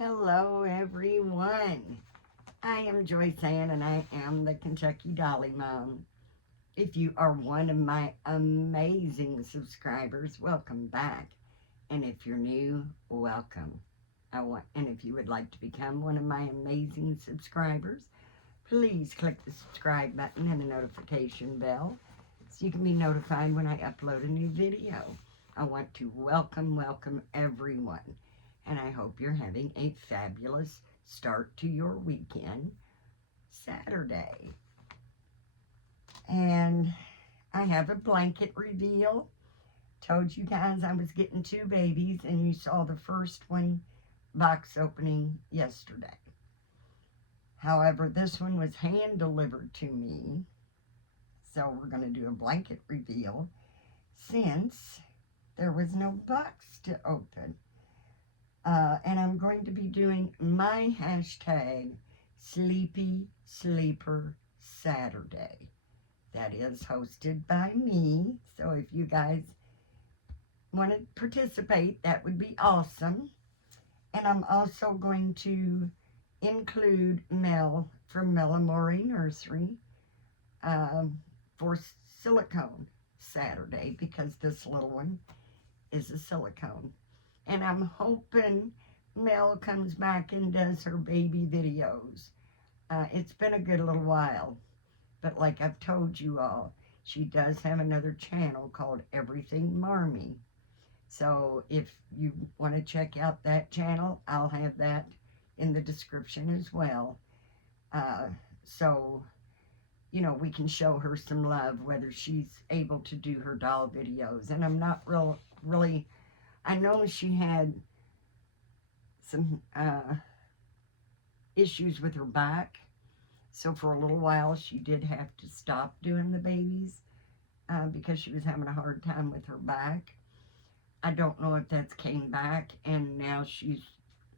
Hello, everyone. I am Joyce Ann, and I am the Kentucky Dolly Mom. If you are one of my amazing subscribers, welcome back. And if you're new, welcome. And if you would like to become one of my amazing subscribers, please click the subscribe button and the notification bell so you can be notified when I upload a new video. I want to welcome everyone, and I hope you're having a fabulous start to your weekend, Saturday. And I have a blanket reveal. Told you guys I was getting two babies, and you saw the first one box opening yesterday. However, this one was hand delivered to me, so we're going to do a blanket reveal since there was no box to open. And I'm going to be doing my hashtag Sleepy Sleeper Saturday. That is hosted by me. So if you guys want to participate, that would be awesome. And I'm also going to include Mel from Amorè Nursery for silicone Saturday, because this little one is a silicone. And I'm hoping Mel comes back and does her baby videos. It's been a good little while, but like I've told you all, she does have another channel called Everything Marmy. So if you want to check out that channel, I'll have that in the description as well. So, we can show her some love, whether she's able to do her doll videos. And I'm not really, I know she had some issues with her back. So for a little while, she did have to stop doing the babies because she was having a hard time with her back. I don't know if that's came back and now she's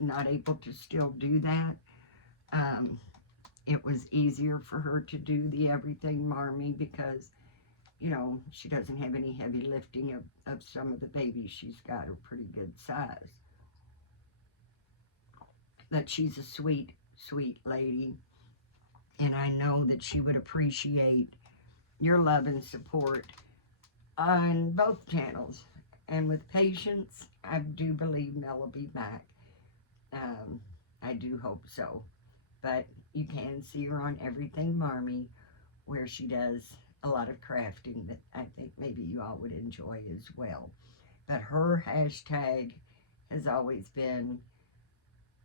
not able to still do that. It was easier for her to do the Everything Marmy because, she doesn't have any heavy lifting of some of the babies. She's got a pretty good size. But she's a sweet, sweet lady. And I know that she would appreciate your love and support on both channels. And with patience, I do believe Mel will be back. I do hope so. But you can see her on Everything Marmy, where she does a lot of crafting that I think maybe you all would enjoy as well. But her hashtag has always been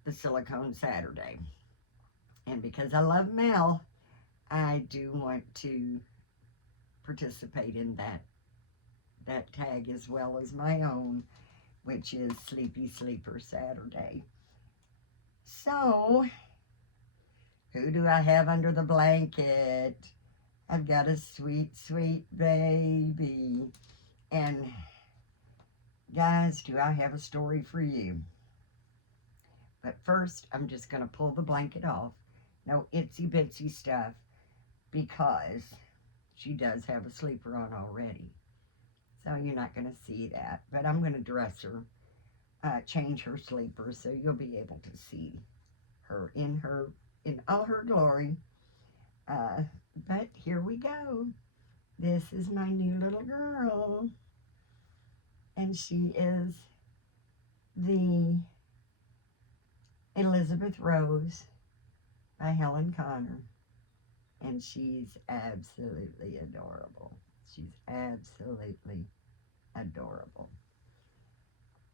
the Silicone Saturday. And because I love Mel, I do want to participate in that tag as well as my own, which is Sleepy Sleeper Saturday. So, who do I have under the blanket? I've got a sweet, sweet baby. And guys, do I have a story for you? But first, I'm just going to pull the blanket off. No itsy bitsy stuff, because she does have a sleeper on already. So you're not going to see that. But I'm going to dress her, change her sleeper, so you'll be able to see her in all her glory. But here we go. This is my new little girl. And she is the Elizabeth Rose by Helen Connor. And she's absolutely adorable. She's absolutely adorable.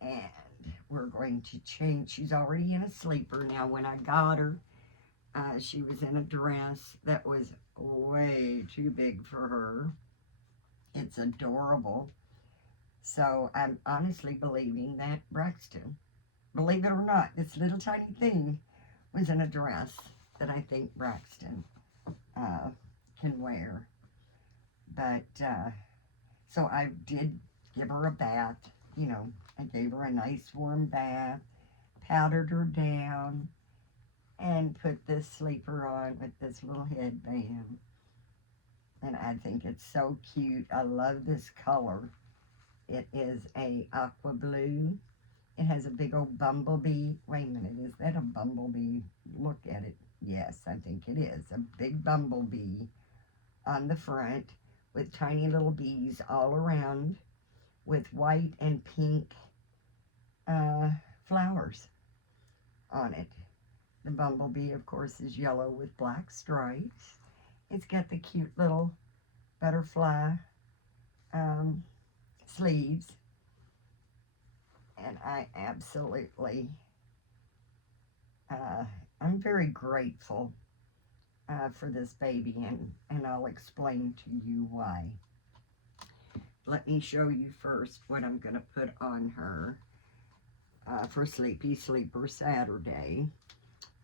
And we're going to change. She's already in a sleeper. Now, when I got her, she was in a dress that was way too big for her. It's adorable. So I'm honestly believing that Braxton, believe it or not, this little tiny thing was in a dress that I think Braxton can wear. But, so I did give her a bath. I gave her a nice warm bath, powdered her down, and put this sleeper on with this little headband. And I think it's so cute. I love this color. It is a aqua blue It has a big old bumblebee. Wait a minute, is that a bumblebee? Look at it. Yes, I think it is. A big bumblebee on the front with tiny little bees all around with white and pink flowers on it. The bumblebee, of course, is yellow with black stripes. It's got the cute little butterfly sleeves. And I absolutely, I'm very grateful for this baby, and I'll explain to you why. Let me show you first what I'm going to put on her for Sleepy Sleeper Saturday.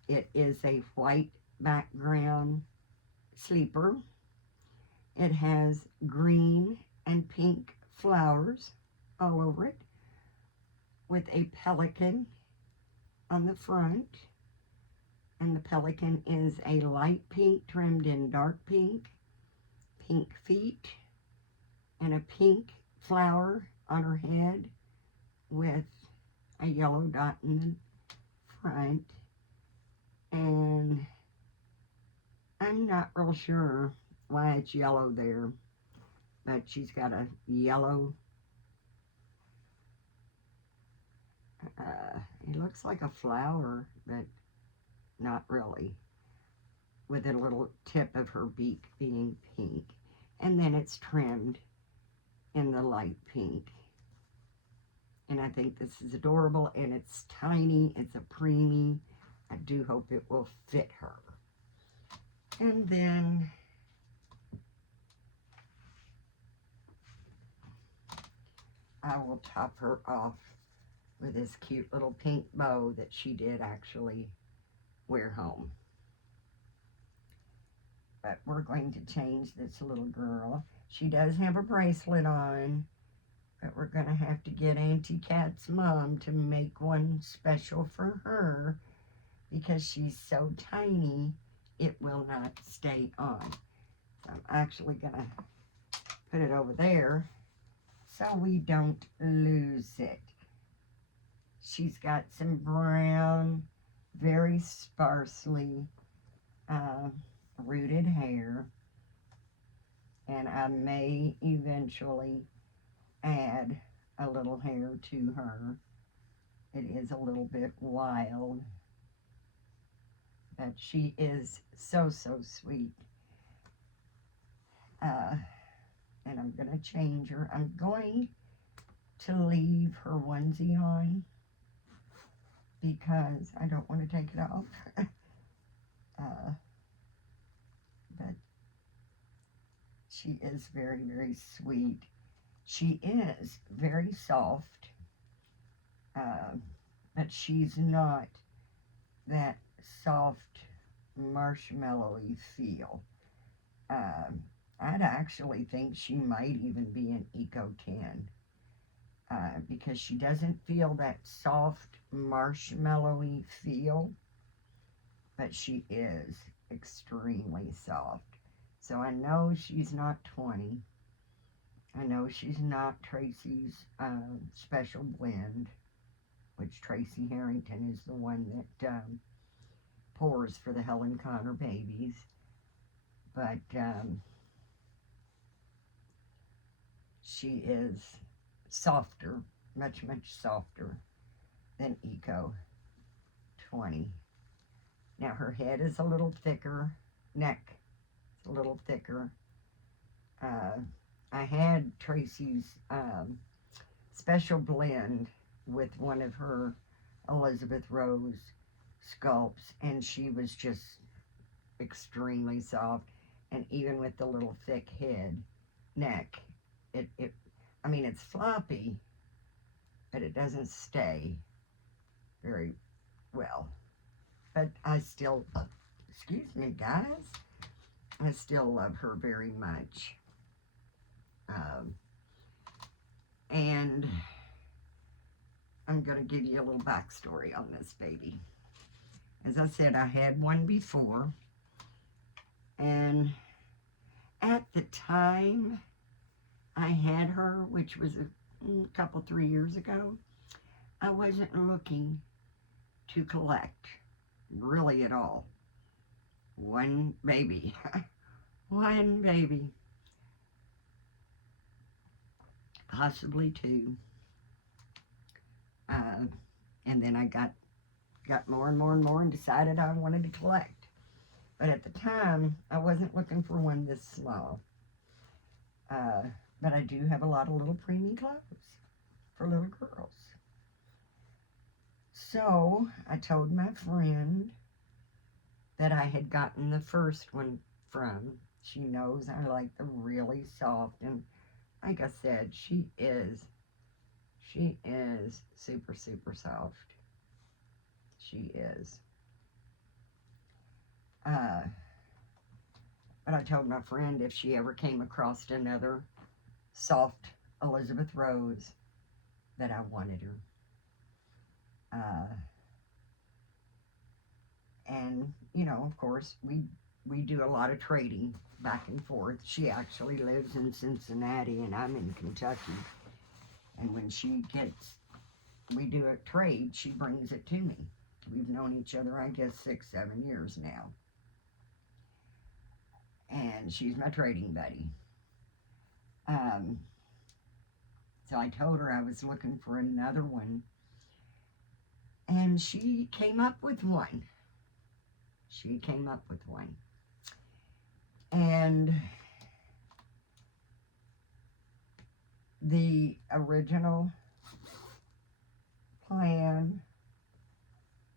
It is a white background sleeper. It has green and pink flowers all over it, with a pelican on the front. And the pelican is a light pink trimmed in dark pink, pink feet, and a pink flower on her head with a yellow dot in the front. And I'm not real sure why it's yellow there, but she's got a yellow, it looks like a flower, but not really, with a little tip of her beak being pink. And then it's trimmed in the light pink. And I think this is adorable, and it's tiny, it's a preemie. I do hope it will fit her. And then I will top her off with this cute little pink bow that she did actually wear home. But we're going to change this little girl. She does have a bracelet on, but we're going to have to get Auntie Kat's mom to make one special for her, because she's so tiny it will not stay on. So I'm actually going to put it over there so we don't lose it. She's got some brown, very sparsely rooted hair, and I may eventually add a little hair to her. It is a little bit wild, but she is so sweet. And I'm going to change her. I'm going to leave her onesie on because I don't want to take it off. But she is very sweet. She is very soft, but she's not that soft marshmallowy feel. I'd actually think she might even be an Eco 10, because she doesn't feel that soft marshmallowy feel, but she is extremely soft. So I know she's not 20. I know she's not Tracy's special blend, which Tracy Harrington is the one that pours for the Helen Connor babies. But she is softer, much softer than Eco 20. Now her head is a little thicker, neck is a little thicker. I had Tracy's special blend with one of her Elizabeth Rose sculpts, and she was just extremely soft. And even with the little thick neck, I mean, it's floppy, but it doesn't stay very well. But I still, excuse me guys, I still love her very much. And I'm going to give you a little backstory on this baby. As I said, I had one before, and at the time I had her, which was a couple, 3 years ago, I wasn't looking to collect really at all. One baby. One baby. Possibly two. Uh, and then I got more and more and more and decided I wanted to collect. But at the time, I wasn't looking for one this small. But I do have a lot of little preemie clothes for little girls. So I told my friend that I had gotten the first one from. She knows I like the really soft, and like I said, she is super, super soft. She is. But I told my friend if she ever came across another soft Elizabeth Rose that I wanted her. And, you know, of course, we do a lot of trading back and forth. She actually lives in Cincinnati and I'm in Kentucky. And when we do a trade, she brings it to me. We've known each other, I guess, 6-7 years now. And she's my trading buddy. So I told her I was looking for another one. And she came up with one. And the original plan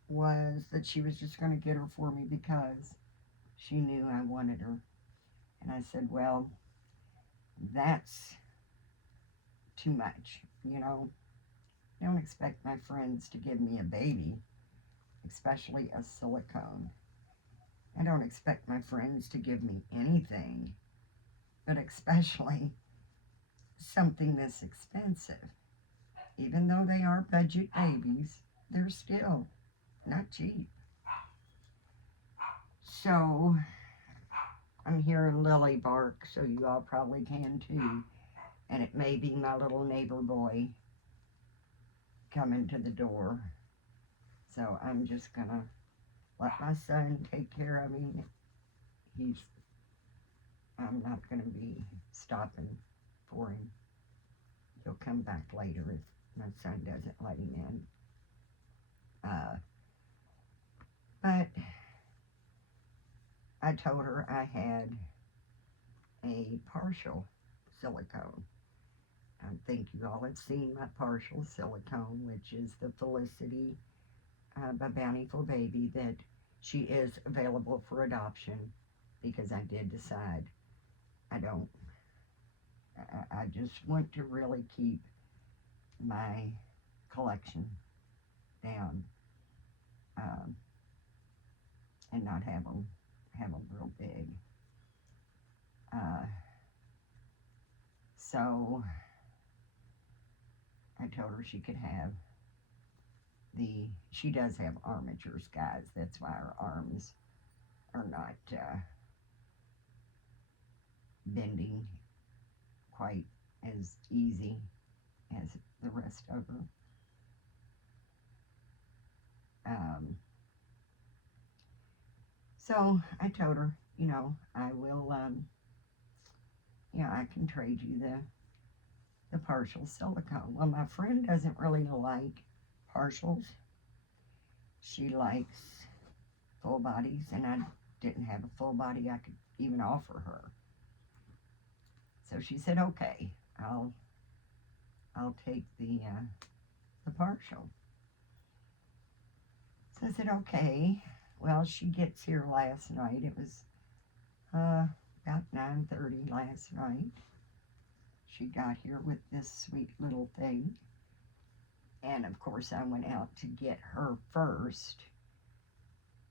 was that she was just going to get her for me because she knew I wanted her. And I said, well, that's too much, you know. I don't expect my friends to give me a baby, especially a silicone. I don't expect my friends to give me anything, but especially something this expensive. Even though they are budget babies, they're still not cheap. So I'm hearing Lily bark, so you all probably can too. And it may be my little neighbor boy coming to the door. So I'm just gonna let my son take care of him. I'm not gonna be stopping for him. He'll come back later if my son doesn't let him in. But I told her I had a partial silicone. I think you all have seen my partial silicone, which is the Felicity by Bountiful Baby, that she is available for adoption because I did decide I just want to really keep my collection down and not have them real big. So I told her she could have she does have armatures, guys. That's why her arms are not bending quite as easy as the rest of her. So I told her, you know, I will, I can trade you the partial silicone. Well, my friend doesn't really like partials. She likes full bodies, and I didn't have a full body I could even offer her. So she said, okay, I'll take the partial. So I said, okay. Well, she gets here last night. It was about 9:30 last night. She got here with this sweet little thing. And of course, I went out to get her first.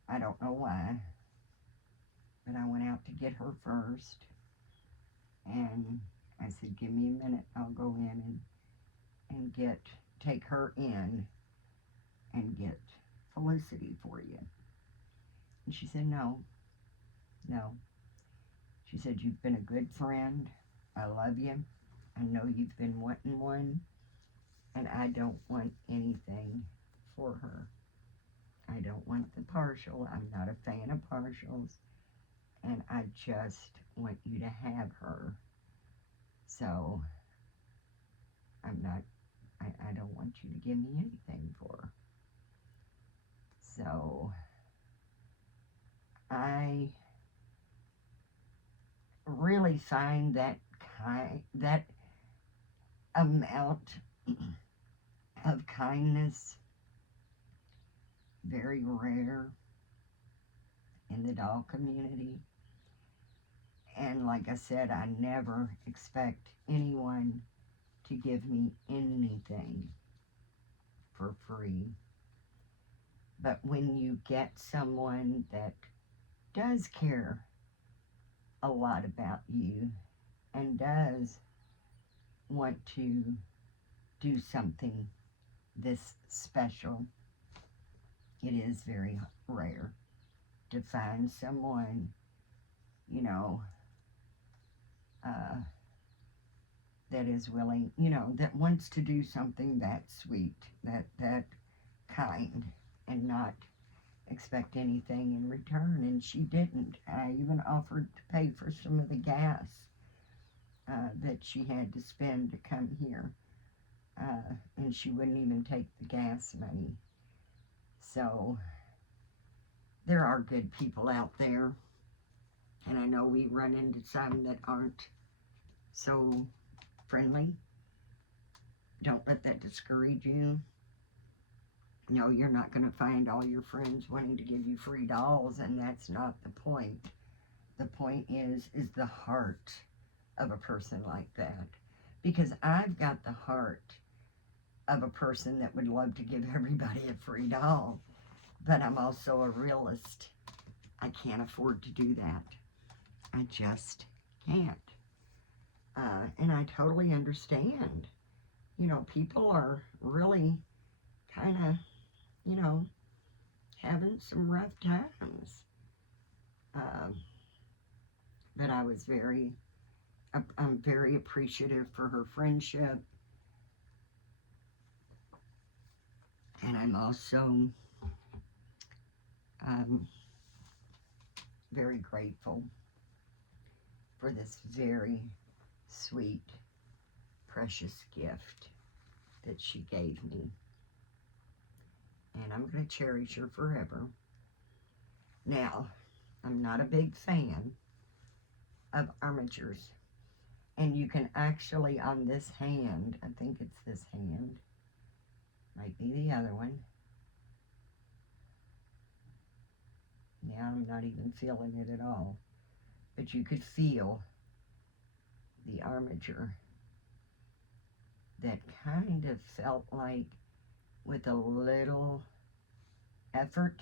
I don't know why, but I went out to get her first. And I said, give me a minute. I'll go in and take her in and get Felicity for you. And she said, no. She said, you've been a good friend. I love you. I know you've been wanting one. And I don't want anything for her. I don't want the partial. I'm not a fan of partials. And I just want you to have her. So, I don't want you to give me anything for her. So, I really find that amount of kindness very rare in the dog community. And like I said, I never expect anyone to give me anything for free. But when you get someone that does care a lot about you and does want to do something this special, it is very rare to find someone, you know, that is willing, you know, that wants to do something that sweet, that kind, and not expect anything in return. And she didn't. I even offered to pay for some of the gas that she had to spend to come here, and she wouldn't even take the gas money. So there are good people out there, and I know we run into some that aren't so friendly. Don't let that discourage you. No, you're not going to find all your friends wanting to give you free dolls, and that's not the point. The point is the heart of a person like that. Because I've got the heart of a person that would love to give everybody a free doll, but I'm also a realist. I can't afford to do that. I just can't. And I totally understand. You know, people are really kind of, you know, having some rough times. But I'm very appreciative for her friendship. And I'm also very grateful for this very sweet, precious gift that she gave me. And I'm going to cherish her forever. Now, I'm not a big fan of armatures. And you can actually, on this hand, I think it's this hand, might be the other one. Now I'm not even feeling it at all. But you could feel the armature that kind of felt like with a little effort,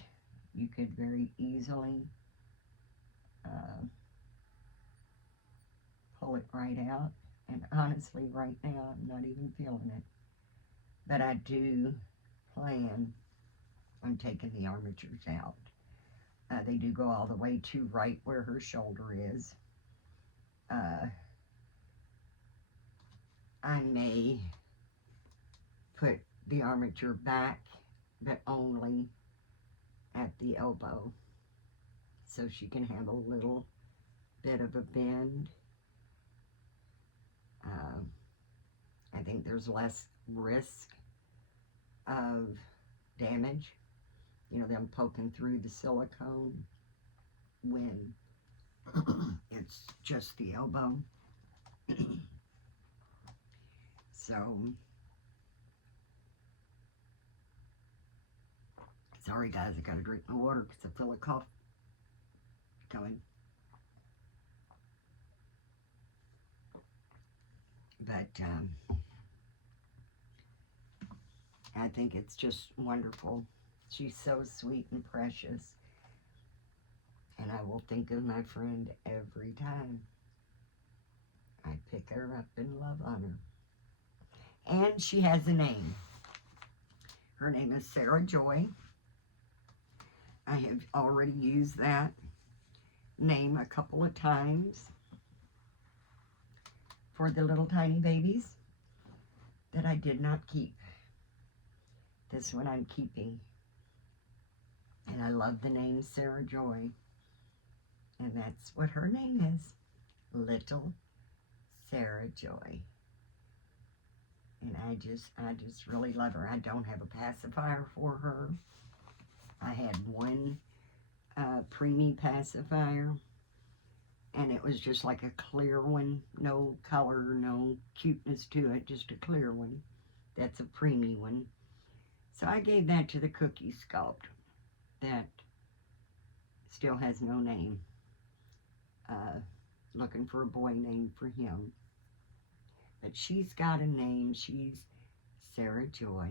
you could very easily pull it right out. And honestly, right now, I'm not even feeling it. But I do plan on taking the armatures out. They do go all the way to right where her shoulder is. I may put the armature back, but only at the elbow, so she can have a little bit of a bend. I think there's less risk of damage, you know, them poking through the silicone when it's just the elbow. So, sorry guys, I gotta drink my water because I feel a cough coming. But I think it's just wonderful. She's so sweet and precious. And I will think of my friend every time I pick her up and love on her. And she has a name. Her name is Sarah Joy. I have already used that name a couple of times for the little tiny babies that I did not keep. This one I'm keeping. And I love the name Sarah Joy. And that's what her name is. Little Sarah Joy. And I just really love her. I don't have a pacifier for her. I had one preemie pacifier, and it was just like a clear one, no color, no cuteness to it, just a clear one. That's a preemie one. So I gave that to the Cookie Sculpt that still has no name. Looking for a boy name for him. But she's got a name. She's Sarah Joy.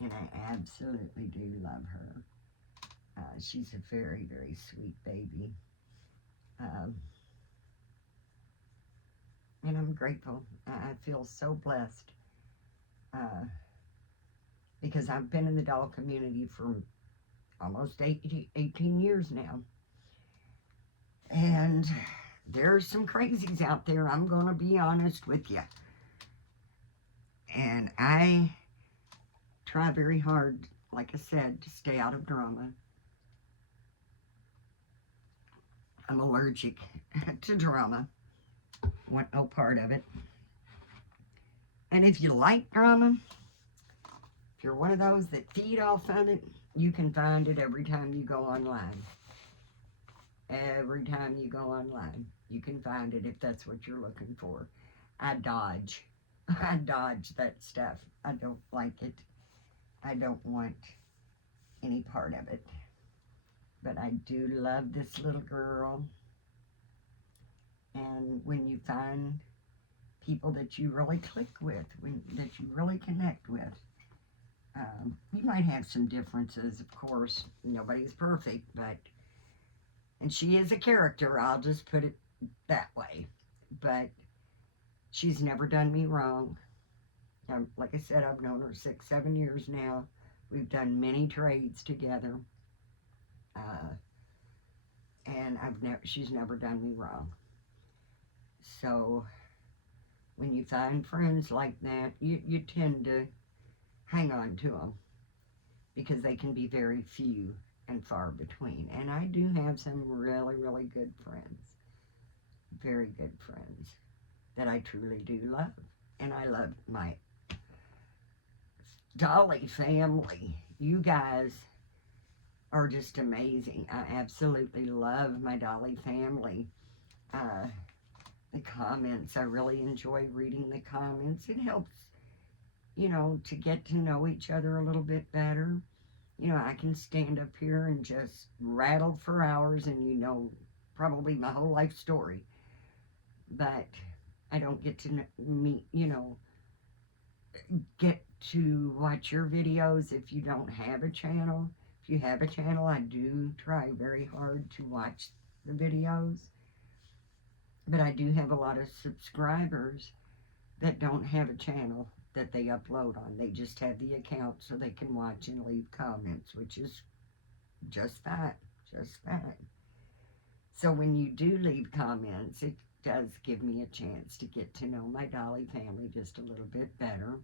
And I absolutely do love her. She's a very, very sweet baby. And I'm grateful. I feel so blessed. Because I've been in the doll community for almost 18 years now. And there's some crazies out there, I'm going to be honest with you. And I try very hard, like I said, to stay out of drama. I'm allergic to drama. Want no part of it. And if you like drama, if you're one of those that feed off of it, you can find it every time you go online. Every time you go online, you can find it if that's what you're looking for. I dodge that stuff. I don't like it. I don't want any part of it. But I do love this little girl. And when you find people that you really click with, that you really connect with, you might have some differences, of course. Nobody's perfect, but... And she is a character, I'll just put it that way. But she's never done me wrong. Like I said, I've known her 6-7 years now. We've done many trades together. And she's never done me wrong. So when you find friends like that, you tend to hang on to them. Because they can be very few and far between. And I do have some really, really good friends. Very good friends that I truly do love. And I love my Dolly family. You guys are just amazing. I absolutely love my Dolly family. The comments, I really enjoy reading the comments. It helps, to get to know each other a little bit better. I can stand up here and just rattle for hours and probably my whole life story. But I don't get to meet, get to watch your videos if you don't have a channel. If you have a channel, I do try very hard to watch the videos. But I do have a lot of subscribers that don't have a channel that they upload on. They just have the account so they can watch and leave comments, which is just fine, just fine. So when you do leave comments, it does give me a chance to get to know my Dolly family just a little bit better.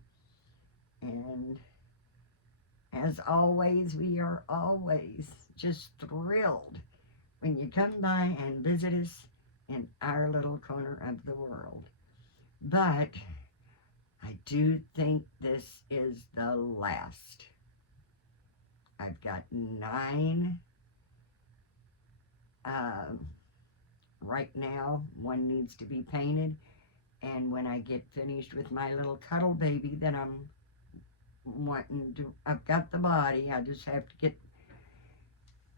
And as always, we are always just thrilled when you come by and visit us in our little corner of the world. But I do think this is the last. I've got 9 right now. One needs to be painted, and when I get finished with my little cuddle baby that I'm wanting to, I've got the body, I just have to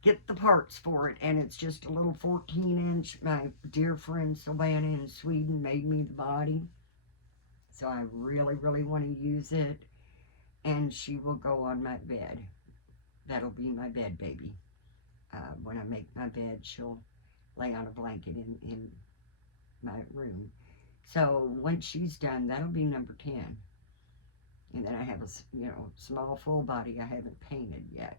get the parts for it, and it's just a little 14-inch. My dear friend Savannah in Sweden made me the body, so I really, really want to use it, and she will go on my bed. That'll be my bed baby. When I make my bed, she'll lay on a blanket in my room. So once she's done, that'll be number 10. And then I have a small full body I haven't painted yet.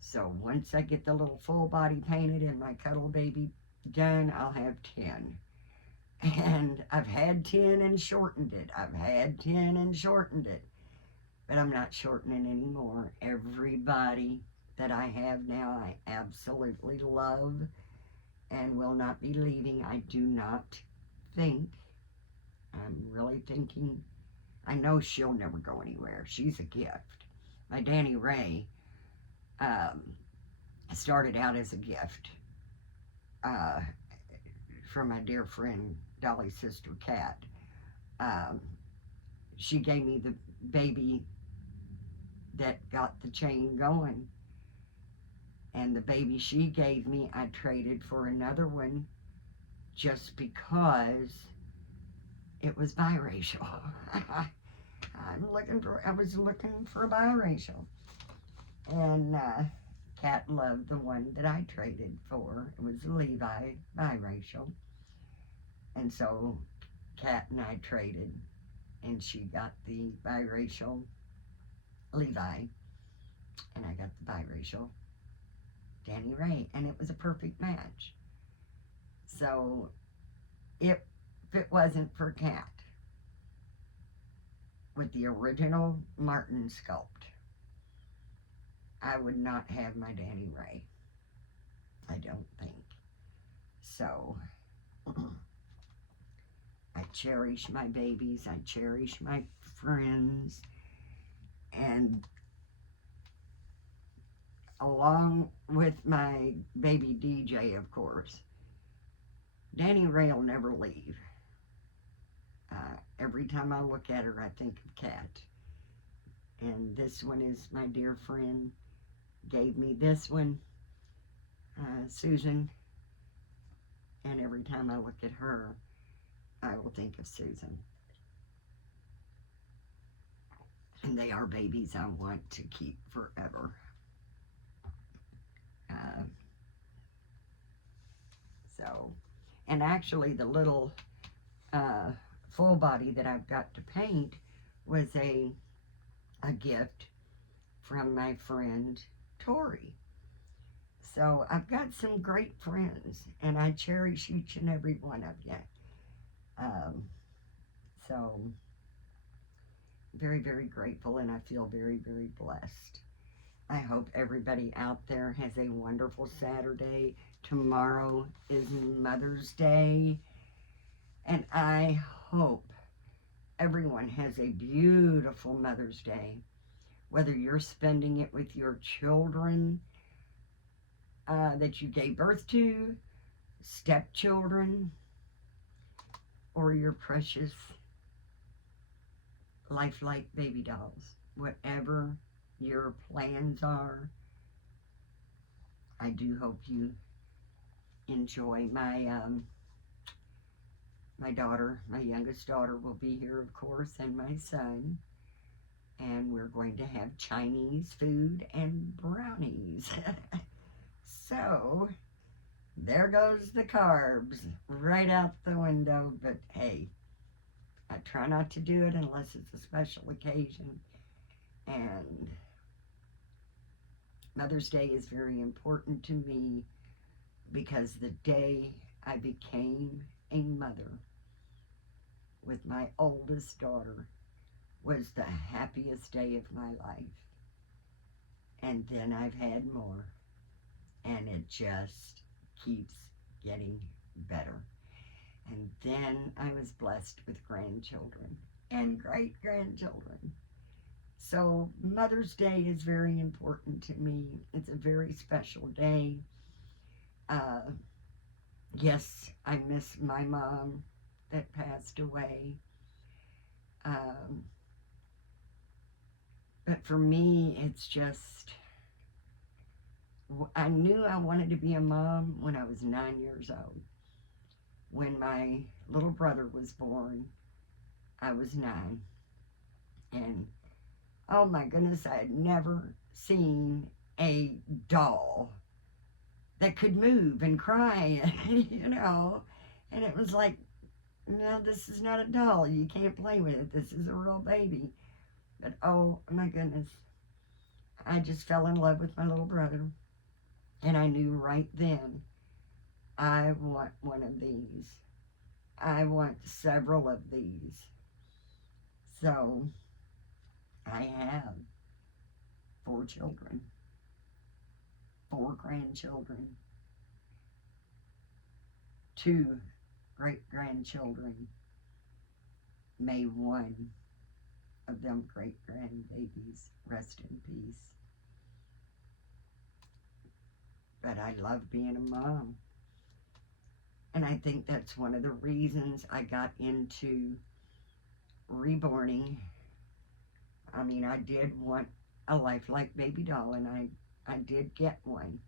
So once I get the little full body painted and my cuddle baby done, I'll have 10. And I've had 10 and shortened it. I've had 10 and shortened it. but I'm not shortening anymore. Everybody that I have now, I absolutely love and will not be leaving. I do not think, I'm really thinking, I know she'll never go anywhere. She's a gift. My Danny Ray um, started out as a gift uh, from my dear friend Dolly's sister Kat. Um, she gave me the baby that got the chain going. And the baby she gave me, I traded for another one just because it was biracial. I was looking for a biracial. And Kat loved the one that I traded for. It was Levi, biracial. And so Kat and I traded, and she got the biracial Levi, and I got the biracial Danny Ray, and it was a perfect match. So if it wasn't for Kat with the original Martin sculpt, I would not have my Danny Ray. I don't think. So I cherish my babies. I cherish my friends. And along with my baby DJ, of course, Danny Ray will never leave. Every time I look at her, I think of Kat. And this one is my dear friend. Gave me this one, Susan. And every time I look at her, I will think of Susan. And they are babies I want to keep forever. And actually the little full body that I've got to paint was a gift from my friend Tori. So I've got some great friends, and I cherish each and every one of you. So very, very grateful, and I feel very, very blessed. I hope everybody out there has a wonderful Saturday. Tomorrow is Mother's Day, and I hope everyone has a beautiful Mother's Day. Whether you're spending it with your children that you gave birth to, stepchildren, or your precious lifelike baby dolls. Whatever your plans are, I do hope you enjoy. My daughter, my youngest daughter, will be here, of course, and my son. And we're going to have Chinese food and brownies. So, there goes the carbs right out the window. But hey, I try not to do it unless it's a special occasion. And Mother's Day is very important to me because the day I became a mother with my oldest daughter was the happiest day of my life. And then I've had more, and it just keeps getting better. And then I was blessed with grandchildren and great-grandchildren. So Mother's Day is very important to me. It's a very special day. Yes, I miss my mom that passed away. But for me, it's just, I knew I wanted to be a mom when I was 9 years old. When my little brother was born, I was 9. And oh my goodness, I had never seen a doll that could move and cry, you know. And it was like, no, this is not a doll. You can't play with it. This is a real baby. But oh my goodness, I just fell in love with my little brother. And I knew right then, I want one of these. I want several of these. So I have 4 children, 4 grandchildren, 2 great-grandchildren, may one of them great-grandbabies rest in peace. But I love being a mom. And I think that's one of the reasons I got into reborning. I mean, I did want a lifelike baby doll, and I did get one.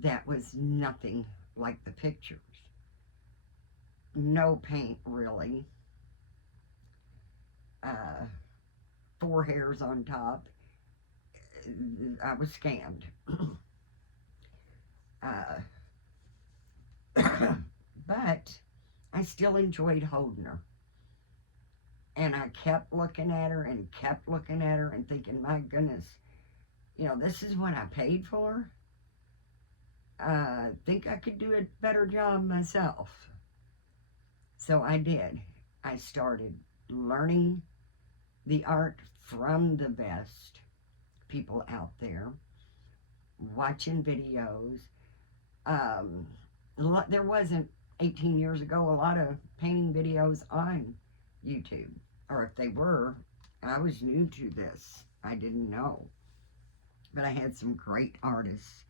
That was nothing like the pictures. No paint, really. 4 hairs on top. I was scammed. But I still enjoyed holding her. And I kept looking at her and kept looking at her and thinking, my goodness, you know, this is what I paid for? I think I could do a better job myself. So I did. I started learning the art from the best people out there, watching videos. There wasn't 18 years ago a lot of painting videos on YouTube, or if they were, I was new to this. I didn't know. But I had some great artists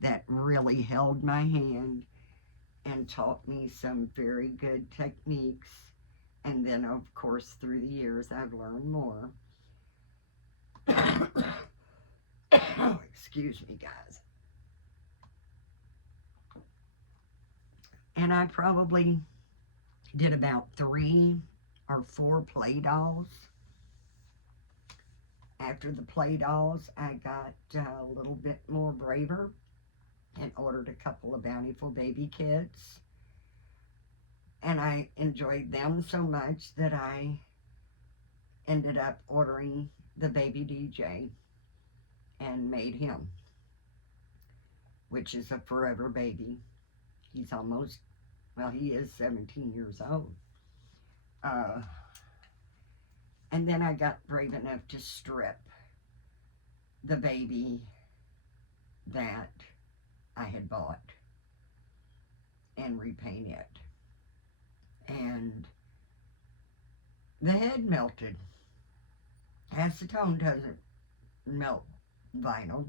that really held my hand and taught me some very good techniques. And then, of course, through the years, I've learned more. Excuse me, guys. And I probably did about 3 or 4 play dolls. After the play dolls, I got a little bit more braver and ordered a couple of Bountiful baby kits. And I enjoyed them so much that I ended up ordering the baby DJ and made him, which is a forever baby. He's almost, well, he is 17 years old. And then I got brave enough to strip the baby that I had bought and repaint it. And the head melted. Acetone doesn't melt vinyl.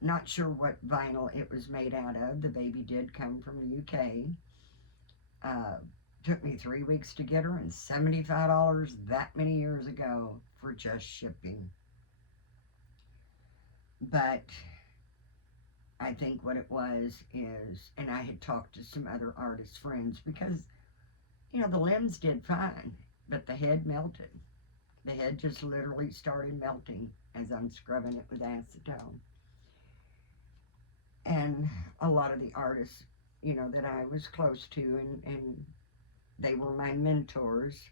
Not sure what vinyl it was made out of. The baby did come from the UK. Took me 3 weeks to get her, and $75 that many years ago for just shipping. But I think what it was is, and I had talked to some other artist friends, because, you know, the limbs did fine, but the head melted. The head just literally started melting as I'm scrubbing it with acetone. And a lot of the artists, you know, that I was close to, and they were my mentors,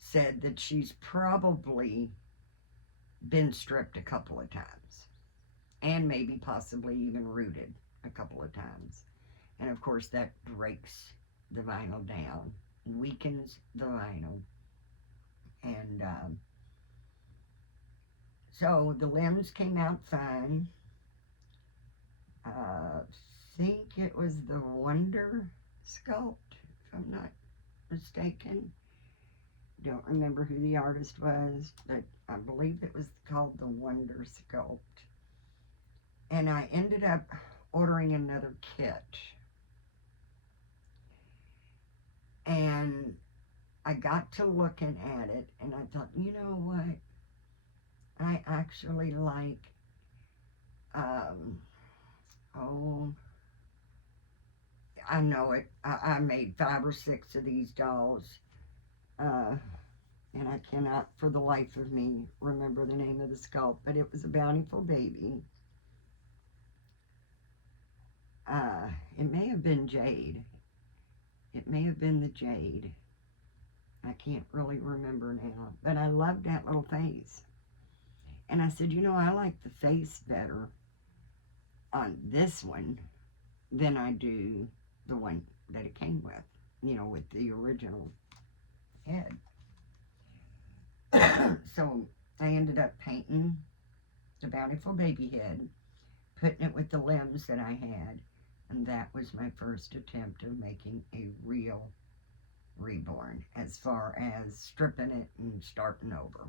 said that she's probably been stripped a couple of times. And maybe possibly even rooted a couple of times. And of course that breaks the vinyl down, weakens the vinyl. And so the limbs came out fine. I think it was the Wonder Sculpt, if I'm not mistaken. Don't remember who the artist was, but I believe it was called the Wonder Sculpt. And I ended up ordering another kit. And I got to looking at it, and I thought, you know what? I actually like, I know it. I made 5 or 6 of these dolls. And I cannot for the life of me remember the name of the sculpt, but it was a Bountiful baby. It may have been Jade. It may have been the Jade. I can't really remember now, but I loved that little face. And I said, you know, I like the face better on this one than I do the one that it came with, you know, with the original head. So I ended up painting the Bountiful Baby head, putting it with the limbs that I had, and that was my first attempt of making a real reborn, as far as stripping it and starting over.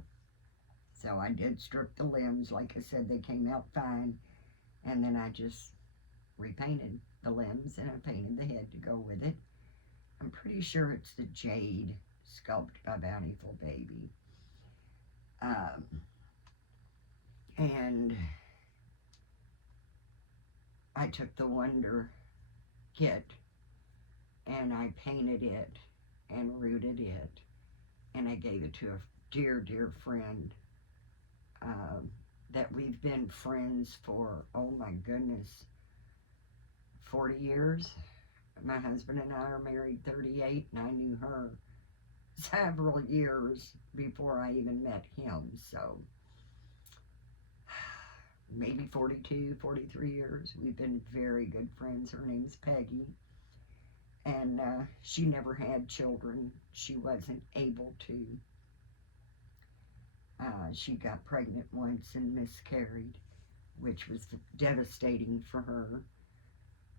So I did strip the limbs. Like I said, they came out fine, and then I just repainted the limbs and I painted the head to go with it. I'm pretty sure it's the Jade sculpt by Bountiful Baby. Um, and I took the Wonder kit and I painted it and rooted it, and I gave it to a dear, dear friend that we've been friends for, oh my goodness, 40 years. My husband and I are married 38, and I knew her several years before I even met him. So maybe 42, 43 years. We've been very good friends. Her name's Peggy. And she never had children. She wasn't able to. She got pregnant once and miscarried, which was devastating for her.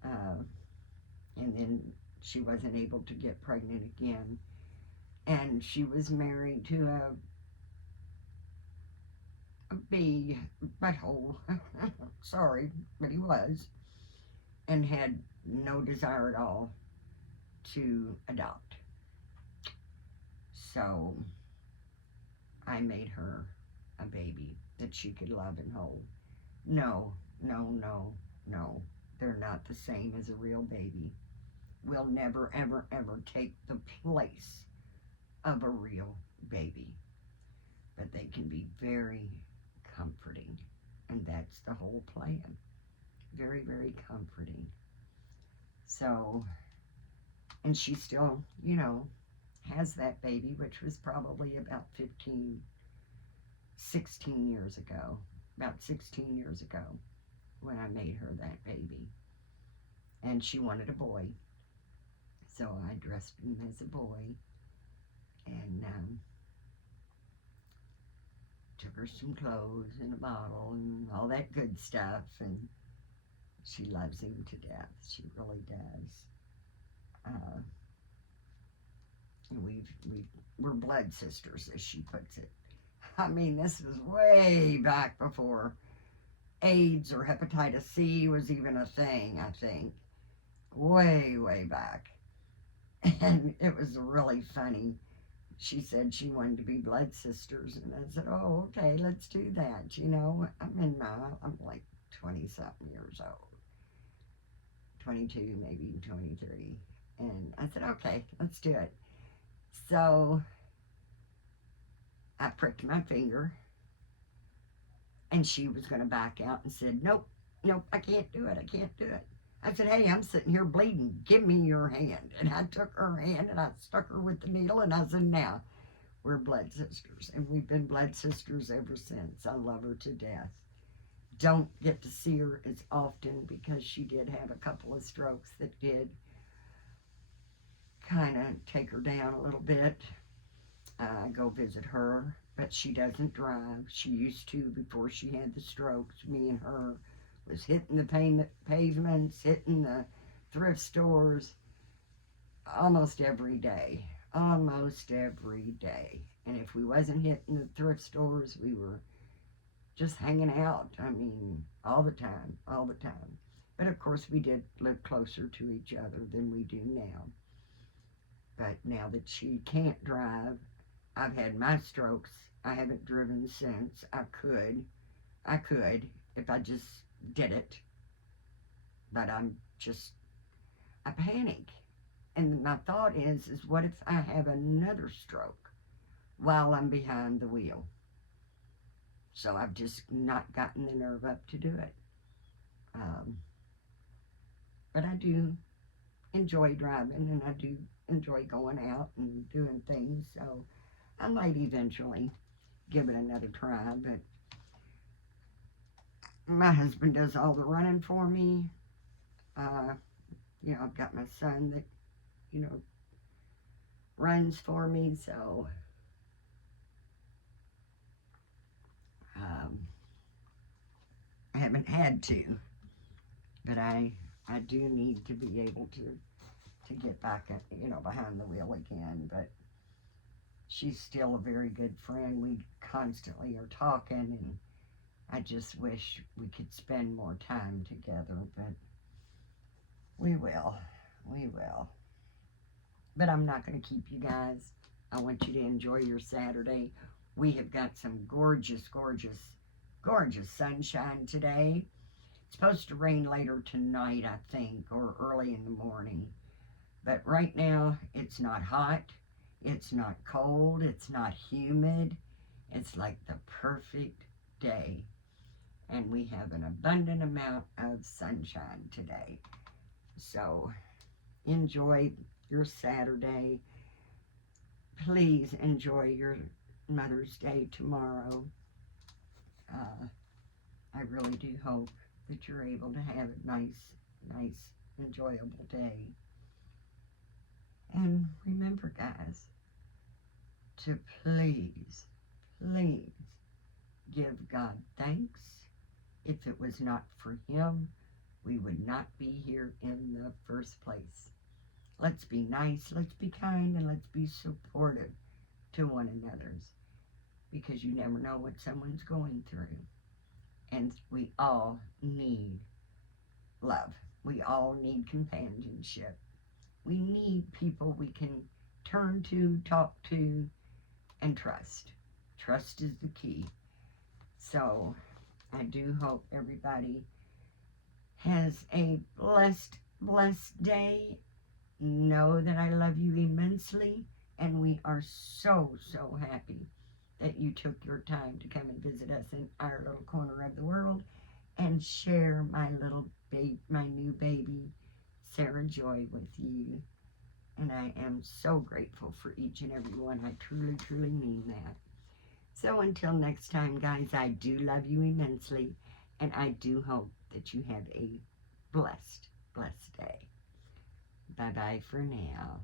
And then she wasn't able to get pregnant again. And she was married to a bee butthole. Sorry, but he was. And had no desire at all to adopt. So I made her a baby that she could love and hold. No, no, no, no. They're not the same as a real baby. Will never, ever, ever take the place of a real baby. But they can be very comforting. And that's the whole plan. Very, very comforting. So, and she still, has that baby, which was probably about 16 years ago. About 16 years ago when I made her that baby. And she wanted a boy. So I dressed him as a boy and took her some clothes and a bottle and all that good stuff. And she loves him to death. She really does. We're blood sisters, as she puts it. I mean, this was way back before AIDS or hepatitis C was even a thing, I think. Way, way back. And it was really funny. She said she wanted to be blood sisters, and I said, oh, okay, let's do that. I'm like 20-something years old. 22, maybe 23. And I said, okay, let's do it. So I pricked my finger, and she was going to back out and said, nope, I can't do it. I said, hey, I'm sitting here bleeding. Give me your hand. And I took her hand, and I stuck her with the needle, and I said, now, we're blood sisters. And we've been blood sisters ever since. I love her to death. Don't get to see her as often because she did have a couple of strokes that did kind of take her down a little bit. I go visit her, but she doesn't drive. She used to before she had the strokes. Me and her was hitting the pavements, hitting the thrift stores almost every day. And if we wasn't hitting the thrift stores, we were just hanging out. I mean, all the time. But of course, we did live closer to each other than we do now. But now that she can't drive, I've had my strokes. I haven't driven since. I could if I just did it. But I panic. And my thought is what if I have another stroke while I'm behind the wheel? So I've just not gotten the nerve up to do it. But I do enjoy driving, and I do enjoy going out and doing things. So I might eventually give it another try. But my husband does all the running for me. I've got my son that, runs for me. So I haven't had to, but I do need to be able to get back, behind the wheel again. But she's still a very good friend. We constantly are talking, and I just wish we could spend more time together, but we will. We will. But I'm not going to keep you guys. I want you to enjoy your Saturday. We have got some gorgeous, gorgeous, gorgeous sunshine today. It's supposed to rain later tonight, I think, or early in the morning. But right now, it's not hot. It's not cold. It's not humid. It's like the perfect day. And we have an abundant amount of sunshine today. So enjoy your Saturday. Please enjoy your Mother's Day tomorrow. I really do hope that you're able to have a nice, enjoyable day. And remember, guys, to please, please give God thanks. If it was not for Him, we would not be here in the first place. Let's be nice, let's be kind, and let's be supportive to one another's, because you never know what someone's going through. And we all need love. We all need companionship. We need people we can turn to, talk to, and trust. Trust is the key. So I do hope everybody has a blessed, blessed day. Know that I love you immensely, and we are so, so happy that you took your time to come and visit us in our little corner of the world and share my new baby, Sarah Joy, with you. And I am so grateful for each and every one. I truly, truly mean that. So until next time, guys, I do love you immensely, and I do hope that you have a blessed, blessed day. Bye-bye for now.